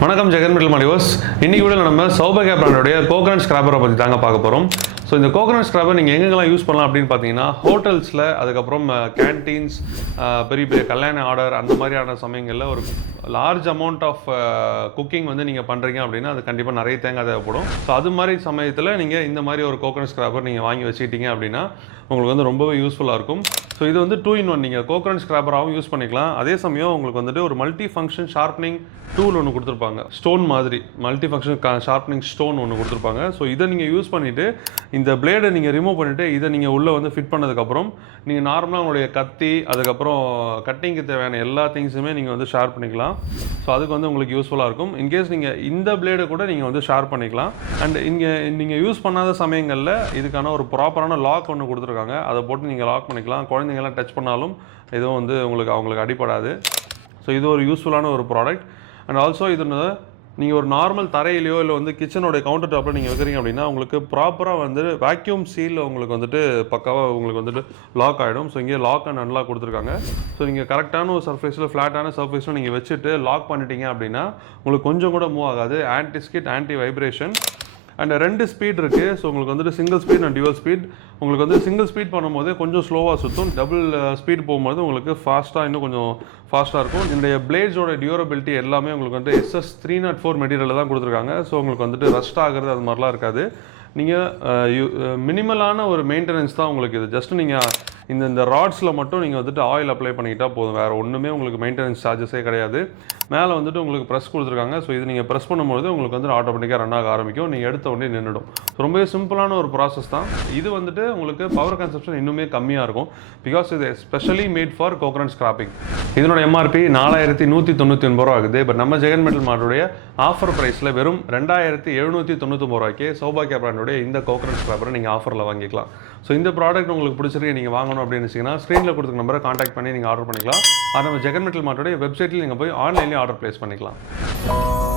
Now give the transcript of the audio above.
வணக்கம் ஜெகன் மெட்டல் மாடிவர்ஸ். இன்னைக்கு கூட நம்ம சௌபாகியா பிராண்டோடைய கோகனட் ஸ்க்ராப்பரை பற்றி தாங்க பார்க்க போகிறோம். ஸோ இந்த கோகனட் ஸ்க்ராப்பர் நீங்கள் எங்கெங்கெல்லாம் யூஸ் பண்ணலாம் அப்படின்னு பார்த்தீங்கன்னா ஹோட்டல்ஸில், அதுக்கப்புறம் கேன்டீன்ஸ், பெரிய பெரிய கல்யாண ஆர்டர் அந்த மாதிரியான சமயங்களில் ஒரு லார்ஜ் அமௌண்ட் ஆஃப் குக்கிங் வந்து நீங்கள் பண்ணுறீங்க அப்படின்னா அது கண்டிப்பாக நிறைய தேங்காய் தேவைப்படும். ஸோ அது மாதிரி சமயத்தில் நீங்கள் இந்த மாதிரி ஒரு கோகனட் ஸ்க்ராப்பர் நீங்கள் வாங்கி வச்சுக்கிட்டீங்க அப்படின்னா உங்களுக்கு வந்து ரொம்பவே யூஸ்ஃபுல்லாக இருக்கும். ஸோ இது வந்து 2-in-1, நீங்கள் கோகனட் ஸ்க்ராப்பராகவும் யூஸ் பண்ணிக்கலாம். அதே சமயம் உங்களுக்கு வந்துட்டு ஒரு மல்டி ஃபங்க்ஷன் ஷார்ப்னிங் டூல் ஒன்று கொடுத்துருப்பாங்க, ஸ்டோன் மாதிரி மல்டி ஃபங்க்ஷன் ஷார்ப்னிங் ஸ்டோன் ஒன்று கொடுத்துருப்பாங்க. ஸோ இதை நீங்கள் யூஸ் பண்ணிவிட்டு இந்த பிளேடை நீங்கள் ரிமூவ் பண்ணிவிட்டு இதை நீங்கள் உள்ளே வந்து ஃபிட் பண்ணதுக்கப்புறம் நீங்கள் நார்மலாக உங்களுடைய கத்தி, அதுக்கப்புறம் கட்டிங்க்கு தேவையான எல்லா திங்ஸுமே நீங்கள் வந்து ஷேர் பண்ணிக்கலாம். ஸோ அதுக்கு வந்து உங்களுக்கு யூஸ்ஃபுல்லாக இருக்கும். இன்கேஸ் நீங்கள் இந்த பிளேடை கூட நீங்கள் வந்து ஷேர் பண்ணிக்கலாம். அண்ட் இங்கே நீங்கள் யூஸ் பண்ணாத சமயங்களில் இதுக்கான ஒரு ப்ராப்பரான லாக் ஒன்று கொடுத்துருக்காங்க, அதை போட்டு நீங்கள் லாக் பண்ணிக்கலாம். குழந்தைங்கள்லாம் டச் பண்ணாலும் எதுவும் வந்து அவங்களுக்கு அடிப்படாது. ஸோ இது ஒரு யூஸ்ஃபுல்லான ஒரு ப்ராடக்ட். அண்ட் ஆல்சோ இது நீங்கள் ஒரு நார்மல் தரையிலையோ இல்லை வந்து கிச்சனோடைய கவுண்டர் டாப்பில் நீங்கள் வைக்கிறீங்க அப்படின்னா உங்களுக்கு ப்ராப்பராக வந்து வேக்யூம் சீல் உங்களுக்கு வந்துட்டு பக்காவாக உங்களுக்கு வந்துட்டு லாக் ஆகிடும். ஸோ இங்கே லாக் அண்ட் அன்லாக் கொடுத்துருக்காங்க. ஸோ நீங்கள் கரெக்டான ஒரு சர்ஃபேஸில், ஃப்ளாட்டான சர்ஃபேஸில் நீங்கள் வச்சுட்டு லாக் பண்ணிட்டீங்க அப்படின்னா உங்களுக்கு கொஞ்சம் கூட மூவ் ஆகாது. Anti skid, anti vibration. And 2 speed இருக்குது. ஸோ உங்களுக்கு வந்துட்டு single speed and dual speed. உங்களுக்கு வந்து சிங்கிள் ஸ்பீட் பண்ணும்போது கொஞ்சம் ஸ்லோவாக சுற்றும், டபுள் ஸ்பீட் போகும்போது உங்களுக்கு ஃபாஸ்ட்டாக இன்னும் கொஞ்சம் ஃபாஸ்ட்டாக இருக்கும். என்னுடைய பிளேட்ஸோட டியூரபிலிட்டி எல்லாமே உங்களுக்கு வந்து SS 304 மெட்டீரியலில் தான் கொடுத்துருக்காங்க. ஸோ உங்களுக்கு வந்துட்டு ரஸ்ட் ஆகிறது அது மாதிரிலாம் இருக்காது. நீங்கள் மினிமலான ஒரு மெயின்டெனன்ஸ் தான் உங்களுக்கு இது. ஜஸ்ட் நீங்கள் இந்த ராட்ஸில் மட்டும் நீங்கள் வந்துட்டு ஆயில் அப்ளை பண்ணிக்கிட்டால் போதும். வேறு ஒன்றுமே உங்களுக்கு மெயின்டெனன்ஸ் சார்ஜஸே கிடையாது. மேலே வந்துட்டு உங்களுக்கு ப்ரெஸ் கொடுத்துருக்காங்க. ஸோ இது நீங்கள் ப்ரெஸ் பண்ணும்போது உங்களுக்கு வந்து ஆட்டோமேட்டிக்காக ரன் ஆக ஆரம்பிக்கும். நீங்கள் எடுத்த உடனே நின்றுடும். ரொம்பவே சிம்பிளான ஒரு ப்ராசஸ் தான். இது வந்துட்டு உங்களுக்கு பவர் கன்சப்ஷன் இன்னுமே கம்மியாக இருக்கும். பிகாஸ் இது specially made for coconut scraping. இதனோட MRP 4199 ரூபா ஆகுது. பட் நம்ம ஜெகன் மெட்டல் மார்ட்டுடைய ஆஃபர் ப்ரைஸில் வெறும் 2799 ரூபாய்க்கு சௌபாகியா பிராண்டோடைய இந்த கோகனட் ஸ்க்ராப்பரை நீங்கள் ஆஃபரில் வாங்கிக்கலாம். ஸோ இந்த ப்ராடக்ட் உங்களுக்கு பிடிச்சிருக்கு, நீங்கள் வாங்கணும் அப்படின்னு நினச்சிங்கன்னா ஸ்க்ரீனில் கொடுத்துருக்க நம்பரை காண்டாக்ட் பண்ணி நீங்கள் ஆர்டர் பண்ணிக்கலாம். அது நம்ம ஜெகன் மெட்டல் மார்ட்டுடைய வெப்சைட்டில் நீங்கள் போய் ஆன்லைன்லேயே ஆர்டர் ப்ளேஸ் பண்ணிக்கலாம்.